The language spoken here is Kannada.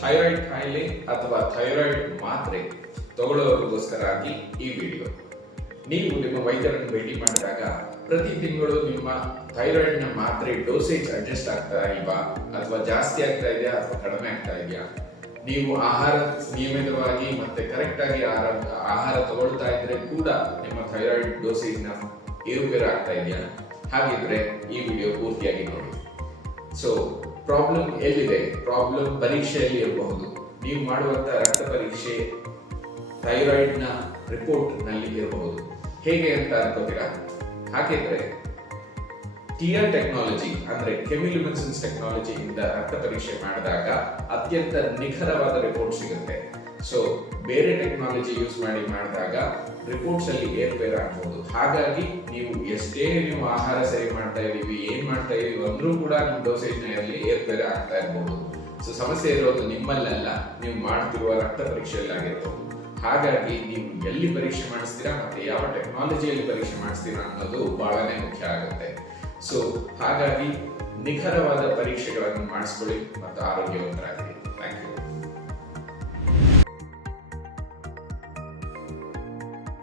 ಥೈರಾಯ್ಡ್ ಕಾಯಿಲೆ ಅಥವಾ ಥೈರಾಯ್ಡ್ ಮಾತ್ರೆ ತಗೊಳ್ಳೋರಿಗೋಸ್ಕರವಾಗಿ ಈ ವಿಡಿಯೋ. ನೀವು ನಿಮ್ಮ ವೈದ್ಯರನ್ನು ಭೇಟಿ ಮಾಡಿದಾಗ ಪ್ರತಿ ತಿಂಗಳು ನಿಮ್ಮ ಥೈರಾಯ್ಡ್ ನ ಮಾತ್ರೆ ಡೋಸೇಜ್ ಅಡ್ಜಸ್ಟ್ ಆಗ್ತಾ ಇಲ್ವಾ, ಅಥವಾ ಜಾಸ್ತಿ ಆಗ್ತಾ ಇದೆಯಾ ಅಥವಾ ಕಡಿಮೆ ಆಗ್ತಾ ಇದೆಯಾ, ನೀವು ಆಹಾರ ನಿಯಮಿತವಾಗಿ ಮತ್ತೆ ಕರೆಕ್ಟ್ ಆಗಿ ಆಹಾರ ತಗೊಳ್ತಾ ಇದ್ರೆ ಕೂಡ ನಿಮ್ಮ ಥೈರಾಯ್ಡ್ ಡೋಸೇಜ್ ನ ಏರುಪೇರು ಆಗ್ತಾ ಇದೆಯಾ, ಹಾಗಿದ್ರೆ ಈ ವಿಡಿಯೋ ಪೂರ್ತಿಯಾಗಿ ನೋಡಿ. ಸೊ ಪ್ರಾಬ್ಲಮ್ ಎಲ್ಲಿದೆ? ಪ್ರಾಬ್ಲಮ್ ಪರೀಕ್ಷೆಯಲ್ಲಿ ಇರಬಹುದು. ನೀವು ಮಾಡುವಂತ ರಕ್ತ ಪರೀಕ್ಷೆ ಥೈರಾಯ್ಡ್ ನ ರಿಪೋರ್ಟ್ ನಲ್ಲಿ ಇರಬಹುದು. ಹೇಗೆ ಅಂತ ಅನ್ಕೋತೀರಾ? ಹಾಗಿದ್ರೆ ಕ್ಲಿಯರ್ ಟೆಕ್ನಾಲಜಿ ಅಂದ್ರೆ ಕೆಮಿಲ್ಯುಮಿನೆಸೆನ್ಸ್ ಟೆಕ್ನಾಲಜಿ ಇಂದ ರಕ್ತ ಪರೀಕ್ಷೆ ಮಾಡಿದಾಗ ಅತ್ಯಂತ ನಿಖರವಾದ ರಿಪೋರ್ಟ್ ಸಿಗುತ್ತೆ. ಸೊ ಬೇರೆ ಟೆಕ್ನಾಲಜಿ ಯೂಸ್ ಮಾಡಿದಾಗ ರಿಪೋರ್ಟ್ಸ್ ಅಲ್ಲಿ ಏರ್ಪೇರ್ ಆಗಬಹುದು. ಹಾಗಾಗಿ ನೀವು ಎಷ್ಟೇ ನೀವು ಆಹಾರ ಸರಿ ಮಾಡ್ತಾ ಇದೀವಿ, ಏನ್ ಮಾಡ್ತಾ ಇದೀವಿ ಅಂದ್ರೂ ಕೂಡ ನಿಮ್ಮ ಡೋಸೇಜ್ ನಲ್ಲಿ ಏರ್ಪೇರ್ ಆಗ್ತಾ ಇರಬಹುದು. ಸೊ ಸಮಸ್ಯೆ ಇರೋದು ನಿಮ್ಮಲ್ಲೆಲ್ಲ, ನೀವು ಮಾಡ್ತಿರುವ ರಕ್ತ ಪರೀಕ್ಷೆಯಲ್ಲಿ ಆಗಿರ್ಬೋದು. ಹಾಗಾಗಿ ನೀವು ಎಲ್ಲಿ ಪರೀಕ್ಷೆ ಮಾಡಿಸ್ತೀರಾ ಮತ್ತೆ ಯಾವ ಟೆಕ್ನಾಲಜಿಯಲ್ಲಿ ಪರೀಕ್ಷೆ ಮಾಡಿಸ್ತೀರಾ ಅನ್ನೋದು ಬಹಳನೇ ಮುಖ್ಯ ಆಗುತ್ತೆ. ಸೊ ಹಾಗಾಗಿ ನಿಖರವಾದ ಪರೀಕ್ಷೆಗಳನ್ನು ಮಾಡಿಸ್ಕೊಳ್ಳಿ ಮತ್ತು ಆರೋಗ್ಯವಂತರಾಗಿರಿ.